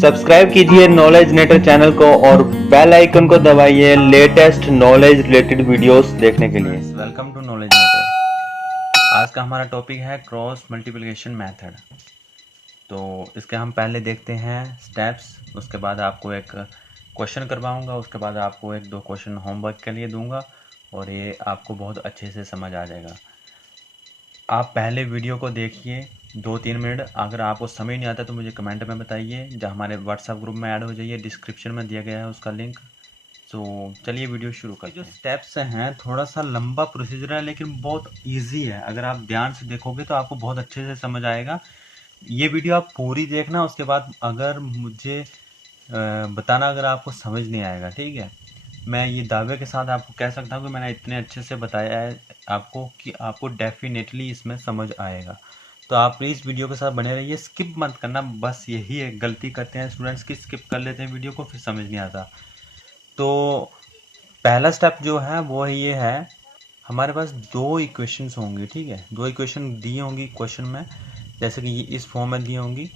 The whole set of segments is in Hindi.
सब्सक्राइब कीजिए नॉलेज नेटर चैनल को और बेल आइकन को दबाइए लेटेस्ट नॉलेज रिलेटेड वीडियोस देखने के लिए। Welcome to knowledge netter. आज का हमारा टॉपिक है क्रॉस मल्टीप्लिकेशन मेथड। तो इसके हम पहले देखते हैं स्टेप्स, उसके बाद आपको एक क्वेश्चन करवाऊंगा, उसके बाद आपको एक दो क्वेश्चन होमवर्क के लिए दूंगा और ये आपको बहुत अच्छे से समझ आ जाएगा। आप पहले वीडियो को देखिए 2-3 मिनट। अगर आपको समझ नहीं आता तो मुझे कमेंट में बताइए, जहाँ हमारे व्हाट्सएप ग्रुप में ऐड हो जाइए, डिस्क्रिप्शन में दिया गया है उसका लिंक। तो चलिए वीडियो शुरू करते हैं। जो स्टेप्स हैं थोड़ा सा लंबा प्रोसीजर है लेकिन बहुत इजी है। अगर आप ध्यान से देखोगे तो आपको बहुत अच्छे से समझ आएगा। ये वीडियो आप पूरी देखना, उसके बाद अगर मुझे बताना अगर आपको समझ नहीं आएगा, ठीक है। मैं ये दावे के साथ आपको कह सकता हूँ कि मैंने इतने अच्छे से बताया है आपको कि आपको डेफिनेटली इसमें समझ आएगा। तो आप प्लीज़ वीडियो के साथ बने रहिए, स्किप मत करना। बस यही एक गलती करते हैं स्टूडेंट्स की, स्किप कर लेते हैं वीडियो को, फिर समझ नहीं आता। तो पहला स्टेप जो है वो ये है, हमारे पास दो इक्वेशंस होंगी, ठीक है। दो इक्वेशन दी होंगी क्वेश्चन में, जैसे कि ये इस फॉर्म में दी होंगी,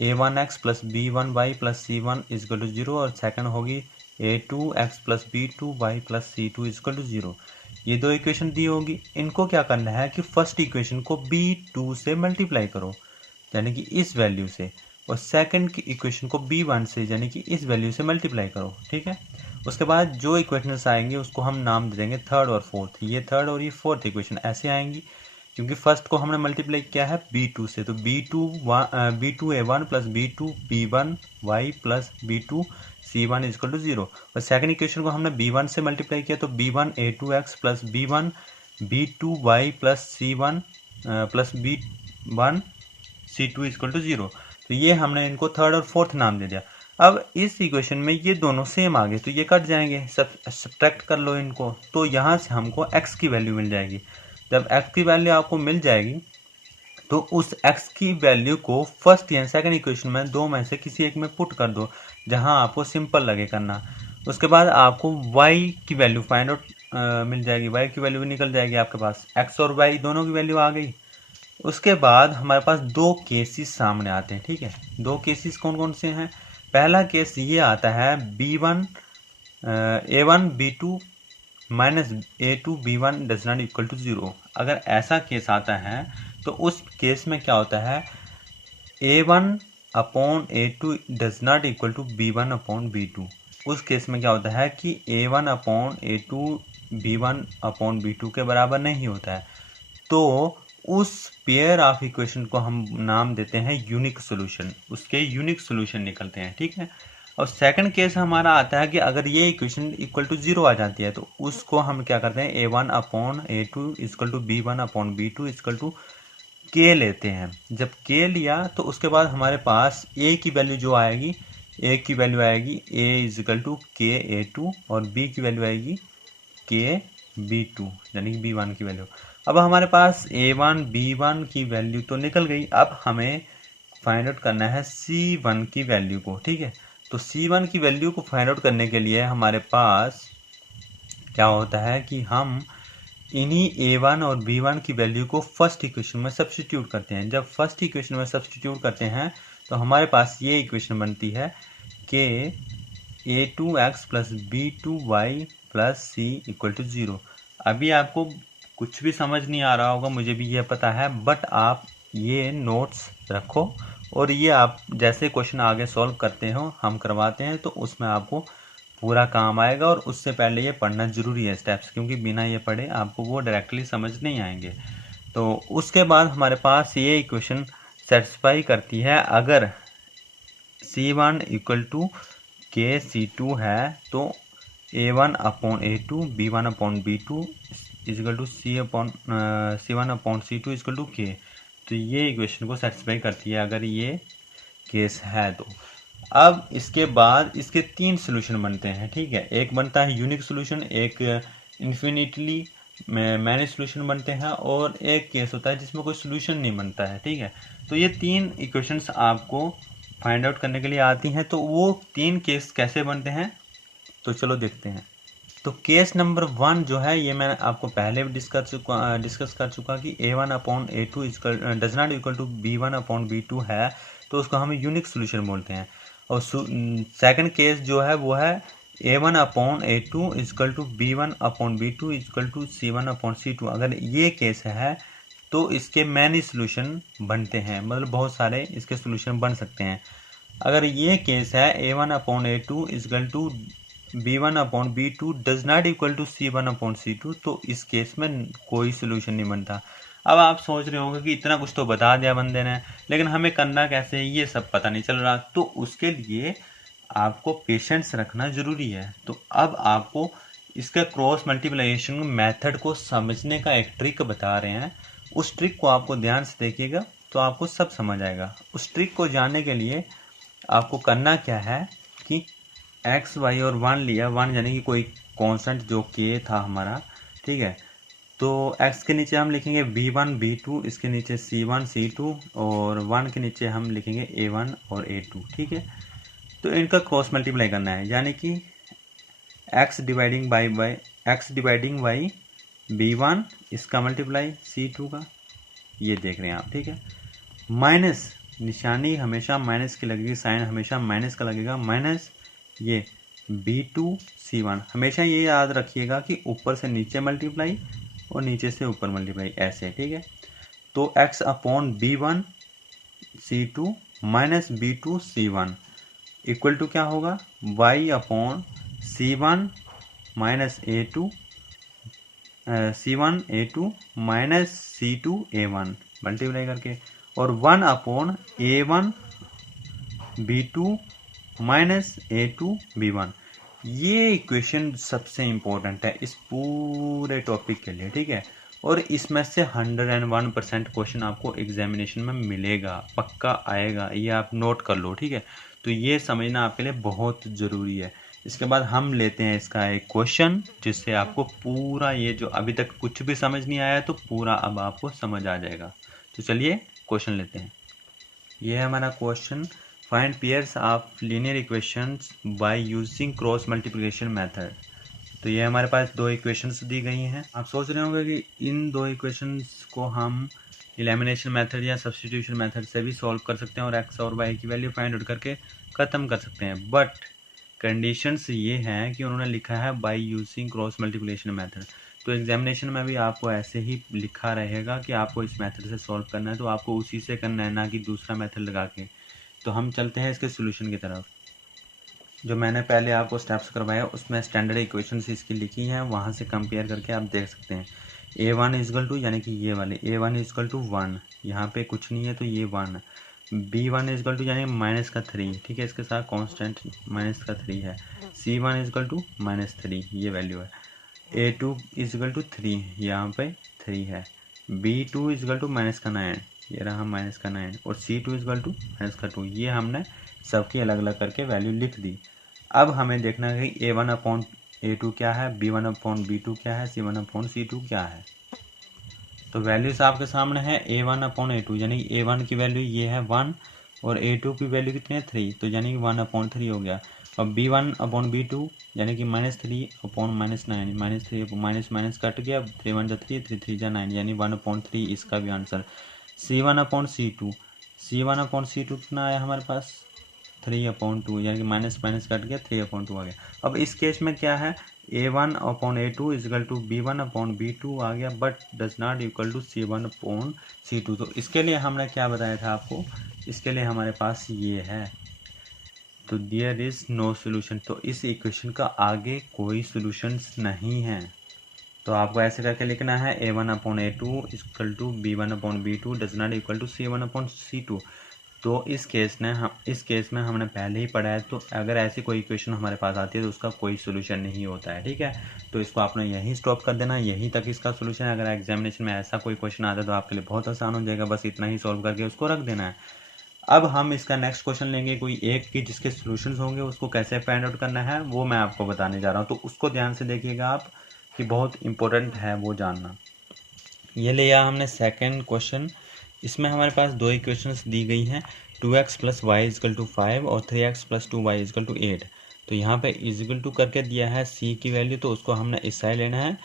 a1x plus b1y plus c1 is equal to 0 और सेकंड होगी a2x plus b2y plus c2 is equal to 0। ये दो इक्वेशन दी होगी। इनको क्या करना है कि फर्स्ट इक्वेशन को b2 से मल्टीप्लाई करो, यानी कि इस वैल्यू से, और सेकंड की इक्वेशन को b1 से, यानी कि इस वैल्यू से मल्टीप्लाई करो, ठीक है। उसके बाद जो इक्वेशंस आएंगे उसको हम नाम दे देंगे थर्ड और फोर्थ। ये थर्ड और ये फोर्थ इक्वेशन ऐसे आएंगी क्योंकि फर्स्ट को हमने मल्टीप्लाई किया है b2 से, तो b2a1 plus b2b1y plus b2c1 is equal to 0। और सेकंड इक्वेशन को हमने b1 से मल्टीप्लाई किया, तो b1a2x plus b1b2y plus c1 plus b1c2 is equal to 0। तो ये हमने इनको थर्ड और फोर्थ नाम दे दिया। अब इस इक्वेशन में ये दोनों सेम आ गए तो ये कट जाएंगे, सब्ट्रैक्ट कर लो इनको, तो यहाँ से हमको x की वैल्यू मिल जाएगी। जब x की वैल्यू आपको मिल जाएगी तो उस x की वैल्यू को फर्स्ट या सेकंड इक्वेशन में दो में से किसी एक में पुट कर दो, जहां आपको सिंपल लगे करना। उसके बाद आपको y की वैल्यू फाइंड आउट मिल जाएगी, y की वैल्यू भी निकल जाएगी आपके पास, x और y दोनों की वैल्यू आ गई। उसके बाद हमारे पास दो केसेस सामने आते हैं, ठीक है। दो केसेस कौन कौन से हैं? पहला केस ये आता है b1 a1 b2 minus a2 b1 does not equal to 0। अगर ऐसा केस आता है तो उस केस में क्या होता है, a1 upon a2 does not equal to b1 upon b2। उस केस में क्या होता है कि a1 upon a2 b1 upon b2 के बराबर नहीं होता है। तो उस पेयर ऑफ इक्वेशन को हम नाम देते हैं यूनिक सॉल्यूशन, उसके यूनिक सॉल्यूशन निकलते हैं, ठीक है। और सेकंड केस हमारा आता है कि अगर ये इक्वेशन इक्वल टू 0 आ जाती है तो उसको हम क्या करते हैं, a1 upon a2 equal to b1 upon b2 equal to k लेते हैं। जब k लिया तो उसके बाद हमारे पास a की वैल्यू जो आएगी, a की वैल्यू आएगी a equal to k a2 और b की वैल्यू आएगी k b2 यानी कि b1 की वैल्यू। अब हमारे पास a1 b1 की वैल्यू तो निकल गई, अब हमें फाइंड आउट करना है c1 की वैल्यू को, ठीक है। तो c1 की वैल्यू को फाइंड आउट करने के लिए हमारे पास क्या होता है कि हम इन्हीं a1 और b1 की वैल्यू को फर्स्ट इक्वेशन में सब्स्टिट्यूट करते हैं। जब फर्स्ट इक्वेशन में सब्स्टिट्यूट करते हैं तो हमारे पास ये इक्वेशन बनती है कि a2x plus b2y plus c equal to 0। अभी आपको कुछ भी समझ नहीं आ रहा होगा, मुझे भी ये पता है, बट आप ये नोट्स रखो और ये आप जैसे क्वेश्चन आगे सॉल्व करते हो, हम करवाते हैं, तो उसमें आपको पूरा काम आएगा। और उससे पहले ये पढ़ना ज़रूरी है स्टेप्स, क्योंकि बिना ये पढ़े आपको वो डायरेक्टली समझ नहीं आएंगे। तो उसके बाद हमारे पास ये इक्वेशन सेटिस्फाई करती है, अगर c1 equal to k c2 है तो a1 upon a2 b1 upon b2 is equal to c1 upon c2 is equal to k। तो ये इक्वेशन को सेटिस्फाई करती है अगर ये केस है तो। अब इसके बाद इसके तीन सोल्यूशन बनते हैं, ठीक है। एक बनता है यूनिक सोल्यूशन, एक इन्फिनिटली मैनी सोल्यूशन बनते हैं, और एक केस होता है जिसमें कोई सोल्यूशन नहीं बनता है, ठीक है। तो ये तीन इक्वेशंस आपको फाइंड आउट करने के लिए आती हैं। तो वो तीन केस कैसे बनते हैं तो चलो देखते हैं। तो केस नंबर 1 जो है ये मैंने आपको पहले भी डिस्कस कर चुका कि a1 upon a2 does not equal to b1 upon b2 है, तो उसको हम यूनिक सोल्यूशन बोलते हैं। और सेकंड केस जो है वो है A1/A2 is equal to B1/B2 is equal to C1/C2। अगर ये केस है तो इसके मैनी सोल्यूशन बनते हैं, मतलब बहुत सारे इसके सोल्यूशन बन सकते हैं। अगर ये केस है A1/A2 is equal to B1/B2 does not equal to C1/C2, तो इस केस में कोई सोल्यूशन नहीं बनता। अब आप सोच रहे होंगे कि इतना कुछ तो बता दिया बंदे ने, लेकिन हमें करना कैसे है ये सब पता नहीं चल रहा। तो उसके लिए आपको पेशेंस रखना ज़रूरी है। तो अब आपको इसका क्रॉस मल्टीप्लिकेशन मेथड को समझने का एक ट्रिक बता रहे हैं। उस ट्रिक को आपको ध्यान से देखिएगा तो आपको सब समझ आएगा। उस ट्रिक को जानने के लिए आपको करना क्या है कि x, y और 1 लिया, 1 यानी कि कोई कांस्टेंट जो k था हमारा, ठीक है। तो x के नीचे हम लिखेंगे b1 b2, इसके नीचे c1 c2 और 1 के नीचे हम लिखेंगे a1 और a2, ठीक है। तो इनका क्रॉस मल्टीप्लाई करना है, यानी कि x डिवाइडिंग बाई b1, इसका मल्टीप्लाई c2 का, ये देख रहे हैं आप, ठीक है। माइनस, निशानी हमेशा माइनस की लगेगी, साइन हमेशा माइनस का लगेगा, माइनस ये b2 c1। हमेशा ये याद रखिएगा कि ऊपर से नीचे मल्टीप्लाई और नीचे से ऊपर मल्टीप्लाई, ऐसे, ठीक है। तो x/b1 c2 minus b2 c1 equal to क्या होगा, y/c1 minus a2 c1 a2 minus c2 a1 multiply करके, और 1/a1 b2 minus a2 b1। ये इक्वेशन सबसे इम्पोर्टेंट है इस पूरे टॉपिक के लिए, ठीक है। और इसमें से 101% क्वेश्चन आपको एग्जामिनेशन में मिलेगा, पक्का आएगा, ये आप नोट कर लो, ठीक है। तो ये समझना आपके लिए बहुत ज़रूरी है। इसके बाद हम लेते हैं इसका एक क्वेश्चन, जिससे आपको पूरा ये जो अभी तक कुछ भी समझ नहीं आया तो पूरा अब आपको समझ आ जाएगा। तो चलिए क्वेश्चन लेते हैं। ये है हमारा question, find pairs of linear equations by using cross multiplication method. तो ये हमारे पास दो इक्वेशंस दी गई हैं। आप सोच रहे होंगे कि इन दो इक्वेशंस को हम एलिमिनेशन मेथड या सब्स्टिट्यूशन मेथड से भी सॉल्व कर सकते हैं और x और y की वैल्यू फाइंड आउट करके ख़त्म कर सकते हैं। बट कंडीशंस ये हैं कि उन्होंने लिखा है by using cross multiplication method. तो एग्जामिनेशन में भी आपको ऐसे ही लिखा रहेगा कि आपको इस मेथड से सॉल्व करना है, तो आपको उसी से करना है, ना कि दूसरा मेथड लगा के। तो हम चलते हैं इसके सोल्यूशन की तरफ। जो मैंने पहले आपको स्टेप्स करवाया उसमें स्टैंडर्ड इक्वेशंस इसकी लिखी हैं, वहाँ से कंपेयर करके आप देख सकते हैं। a1 इजकल टू, यानी कि ये वाले a1 इजकल टू 1, यहाँ पे कुछ नहीं है तो ये 1। b1 इजकल टू यानी माइनस का 3, ठीक है, इसके साथ कांस्टेंट माइनस का 3 है। c1 इजकल टू -3, ये वैल्यू है। a2 इजकल टू 3, यहाँ पे 3 है। b2 इजकल टू -9, ये रहा -9, और c2 इजकल टू -2। ये हमने सबकी अलग अलग करके वैल्यू लिख दी। अब हमें देखना है कि a1/a2 क्या है, b1/b2 क्या है, c1/c2 क्या है। तो वैल्यूज आपके सामने है a1/a2, यानी कि a1 की वैल्यू ये है 1 और a2 की वैल्यू कितनी है 3, तो यानी कि 1/3 हो गया। और b1/b2 यानी कि -3/9, -3 माइनस कट गया, 3 1 3, 3 3 9, यानी 1/3 इसका भी आंसर। c1/c2 कितना आया हमारे पास 3/2, यानी कि माइनस कट गया, 3/2 आ गया। अब इस केस में क्या है, a1/a2 इजकल टू b1/b2 आ गया, but does not equal to c1/c2। तो इसके लिए हमने क्या बताया था आपको, इसके लिए हमारे पास ये है, तो देयर इज नो सोल्यूशन। तो इस इक्वेशन का आगे कोई सोल्यूशंस नहीं है। तो आपको ऐसे करके लिखना है a1/a2 equal to b1/b2 does not equal to c1/c2। तो इस केस में हमने पहले ही पढ़ा है, तो अगर ऐसी कोई इक्वेशन हमारे पास आती है तो उसका कोई सोल्यूशन नहीं होता है, ठीक है। तो इसको आपने यहीं स्टॉप कर देना, यहीं तक इसका सोल्यूशन है। अगर एग्जामिनेशन में ऐसा कोई क्वेश्चन आता है तो आपके लिए बहुत आसान हो जाएगा, बस इतना ही सॉल्व करके उसको रख देना है। अब हम इसका नेक्स्ट क्वेश्चन लेंगे कोई एक की जिसके सोल्यूशंस होंगे, उसको कैसे फाइंड आउट करना है वो मैं आपको बताने जा रहा हूँ। तो उसको ध्यान से देखिएगा आप, कि बहुत इंपॉर्टेंट है वो जानना। ये लिया हमने सेकंड क्वेश्चन। इसमें हमारे पास दो इक्वेशंस दी गई हैं, 2x + y = 5 और 3x + 2y = 8। तो यहाँ पे इक्वल टू करके दिया है c की वैल्यू, तो उसको हमने इस साइड लेना है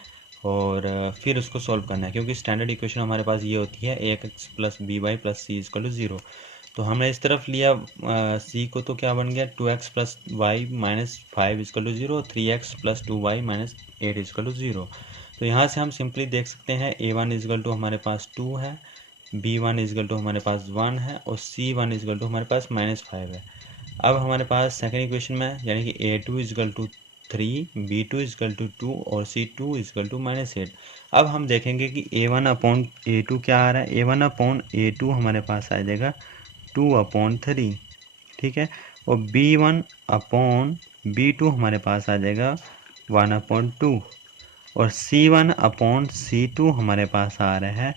और फिर उसको सॉल्व करना है, क्योंकि स्टैंडर्ड इक्वेशन हमारे पास ये होती है ax + by + c = 0। तो हमने इस तरफ लिया सी को, तो क्या बन गया 2x plus Y minus 5 is equal to 0, 3x plus 2y minus 8 is equal to 0। तो यहाँ से हम सिंपली देख सकते हैं a1 इजकल टू हमारे पास 2 है, b1 इजकल टू हमारे पास 1 है और c1 इजकल टू हमारे पास -5 है। अब हमारे पास सेकेंड इक्वेशन में यानी कि a2 is equal to 3, b2 is equal to 2 और c2 इजकल टू -8। अब हम देखेंगे कि a1 अपॉन a2 क्या आ रहा है। a1 अपॉन a2 हमारे पास आ जाएगा 2/3, ठीक है, और b1 अपॉन b2 हमारे पास आ जाएगा 1/2 और c1 अपॉन c2 हमारे पास आ रहा है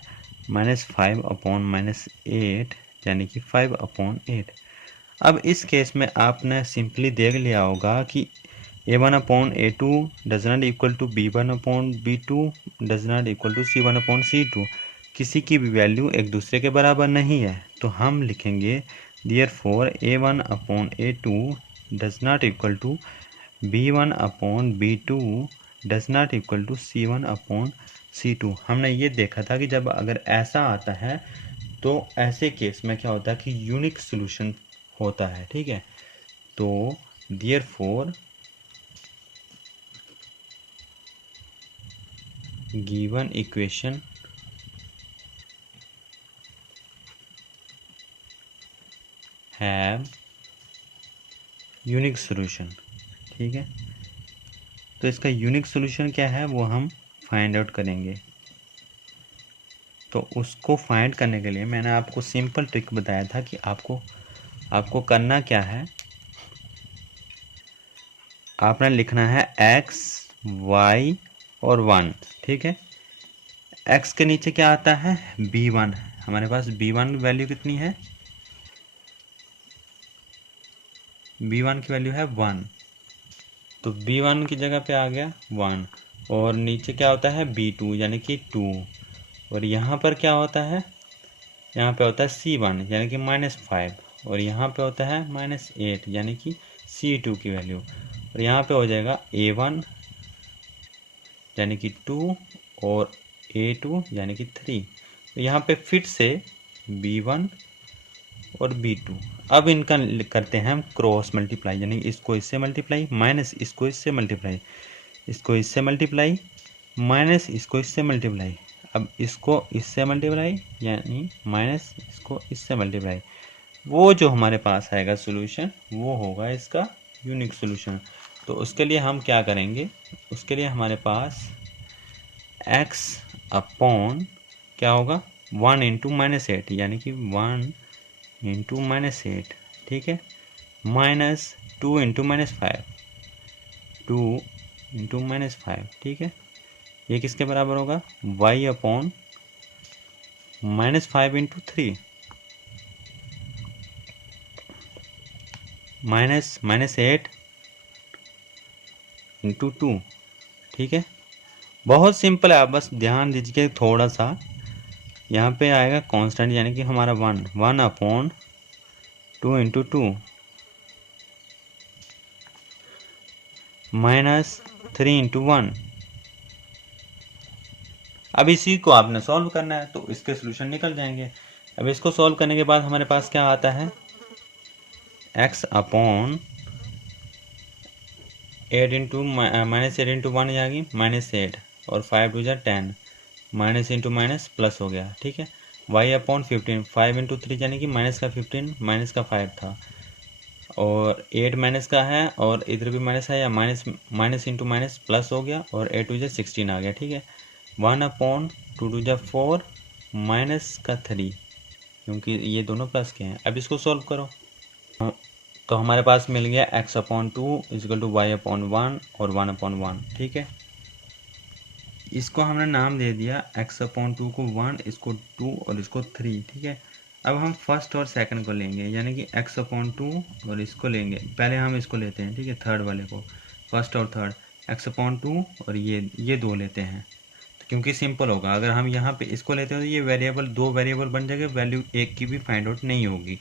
-5/-8 यानी कि 5/8। अब इस केस में आपने सिंपली देख लिया होगा कि a1 upon a2 does not equal to b1 upon b2 does not equal to c1 upon c2। किसी की भी वैल्यू एक दूसरे के बराबर नहीं है, तो हम लिखेंगे therefore a1 upon a2 does not equal to b1 upon b2 does not equal to c1 upon c2। हमने ये देखा था कि जब अगर ऐसा आता है तो ऐसे केस में क्या होता है कि यूनिक सॉल्यूशन होता है, ठीक है। तो therefore given equation have unique solution, ठीक है। तो इसका यूनिक सॉल्यूशन क्या है वो हम फाइंड आउट करेंगे। तो उसको फाइंड करने के लिए मैंने आपको सिंपल ट्रिक बताया था कि आपको करना क्या है। आपने लिखना है x, y और 1, ठीक है। x के नीचे क्या आता है b1, हमारे पास b1 वैल्यू कितनी है, b1 की वैल्यू है 1, तो b1 की जगह पे आ गया 1। और नीचे क्या होता है b2 यानी कि 2, और यहाँ पर क्या होता है, यहाँ पे होता है c1 यानी कि -5 और यहाँ पे होता है -8 यानी कि c2 की वैल्यू, और यहाँ पे हो जाएगा a1 यानी कि 2 और a2 यानी कि 3। तो यहाँ पे फिर से b1 और b2। अब इनका करते हैं हम क्रॉस मल्टीप्लाई, यानी इसको इससे मल्टीप्लाई माइनस इसको इससे मल्टीप्लाई, इसको इससे मल्टीप्लाई माइनस इसको इससे मल्टीप्लाई, अब इसको इससे मल्टीप्लाई यानी माइनस इसको इससे मल्टीप्लाई। वो जो हमारे पास आएगा सॉल्यूशन वो होगा इसका यूनिक सॉल्यूशन। तो उसके लिए हम क्या करेंगे, उसके लिए हमारे पास x अपॉन क्या होगा 1 इंटू -8 यानी कि 1 इंटू -8, ठीक है, माइनस 2 इंटू -5, 2 इंटू -5, ठीक है। ये किसके बराबर होगा y अपॉन -5 इंटू 3 -8 इंटू 2, ठीक है। बहुत सिंपल है, आप बस ध्यान दीजिए थोड़ा सा। यहाँ पे आएगा कांस्टेंट यानी कि हमारा 1 अपॉन 2 इंटू 2 -3 इंटू 1। अब इसी को आपने सॉल्व करना है तो इसके सॉल्यूशन निकल जाएंगे। अब इसको सॉल्व करने के बाद हमारे पास क्या आता है x अपॉन 8 इंटू -8 इंटू 1 जाएगी -8 और 5 to 10 minus into minus plus हो गया, ठीक है। y अपॉन 15, 5 इंटू 3 यानी कि माइनस का 15 माइनस का 5 था और 8 माइनस का है और इधर भी माइनस है, या माइनस इंटू माइनस प्लस हो गया और 8 टू 16 आ गया, ठीक है। 1 अपॉन 2 टू 4 माइनस का 3 क्योंकि ये दोनों प्लस के हैं। अब इसको सॉल्व करो तो हमारे पास मिल गया x upon 2 is equal to y upon 1 और 1 अपॉन 1, ठीक है। इसको हमने नाम दे दिया x अपॉन 2 को 1, इसको 2 और इसको 3, ठीक है। अब हम फर्स्ट और सेकंड को लेंगे यानी कि x अपॉन 2 और इसको लेंगे, पहले हम इसको लेते हैं, ठीक है, थर्ड वाले को, फर्स्ट और थर्ड x अपॉन 2 और ये दो लेते हैं तो क्योंकि सिंपल होगा। अगर हम यहाँ पे इसको लेते हैं तो ये वेरिएबल दो वेरिएबल बन जाएगा, वैल्यू एक की भी फाइंड आउट नहीं होगी।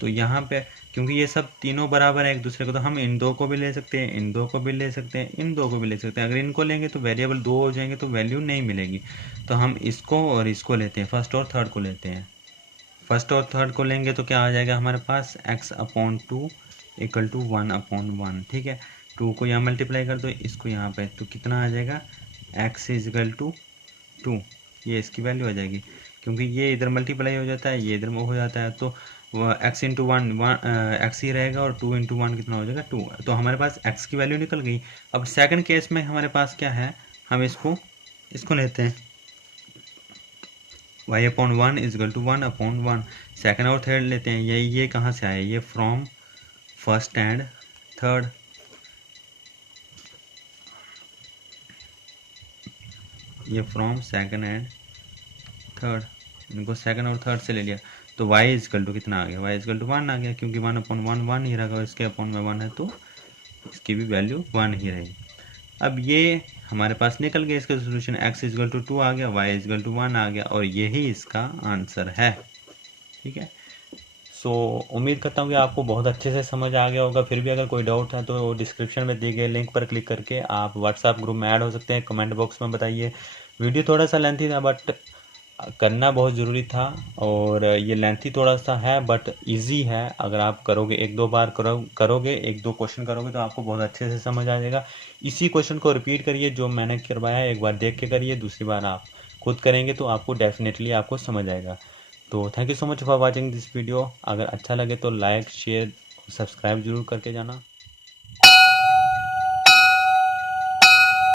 तो यहाँ पे क्योंकि ये सब तीनों बराबर है एक दूसरे को, तो हम इन दो को भी ले सकते हैं, इन दो को भी ले सकते हैं, इन दो को भी ले सकते हैं। अगर इनको लेंगे तो वेरिएबल दो हो जाएंगे तो वैल्यू नहीं मिलेगी। तो हम इसको और इसको लेते हैं, फर्स्ट और थर्ड को लेते हैं। फर्स्ट और थर्ड को लेंगे तो क्या आ जाएगा हमारे पास x/2 इक्वल टू 1/1। ठीक है, 2 को यहाँ मल्टीप्लाई कर दो, इसको यहाँ पे, तो कितना आ जाएगा x इज इक्वल टू 2, ये इसकी वैल्यू आ जाएगी, क्योंकि ये इधर मल्टीप्लाई हो जाता है, ये इधर हो जाता है, तो x इंटू वन एक्स ही रहेगा, और 2 इंटू वन कितना हो जाएगा 2। तो हमारे पास x की वैल्यू निकल गई। अब सेकंड केस में हमारे पास क्या है, हम इसको लेते हैं y/1 is equal to 1/1। Second और थर्ड लेते हैं, ये कहाँ से आया, ये फ्रॉम फर्स्ट एंड थर्ड। ये फ्रॉम सेकंड एंड थर्ड, इनको सेकंड और थर्ड से ले लिया, तो y इज इक्वल टू कितना आ गया, y इज इक्वल टू 1 आ गया, क्योंकि 1/1 1 ही रहेगा, इसके अपॉन में 1 है तो इसकी भी वैल्यू 1 ही रहेगी। अब ये हमारे पास निकल गया इसका solution, x is equal to 2 आ गया, y इज इक्वल टू 1 आ गया, और यही इसका आंसर है। ठीक है, सो उम्मीद करता हूँ कि आपको बहुत अच्छे से समझ आ गया होगा। फिर भी अगर कोई डाउट है तो डिस्क्रिप्शन में दिए गए लिंक पर क्लिक करके आप व्हाट्सएप ग्रुप में ऐड हो सकते हैं। कमेंट बॉक्स में बताइए। वीडियो थोड़ा सा लेंथी था बट करना बहुत ज़रूरी था, और ये लेंथी थोड़ा सा है बट इजी है। अगर आप करोगे, 1-2 बार करोगे, 1-2 क्वेश्चन करोगे तो आपको बहुत अच्छे से समझ आ जाएगा। इसी क्वेश्चन को रिपीट करिए, जो मैंने करवाया है एक बार देख के करिए, दूसरी बार आप खुद करेंगे तो आपको डेफिनेटली आपको समझ आएगा। तो thank you so much for watching this video. अगर अच्छा लगे तो लाइक, शेयर, सब्सक्राइब जरूर करके जाना।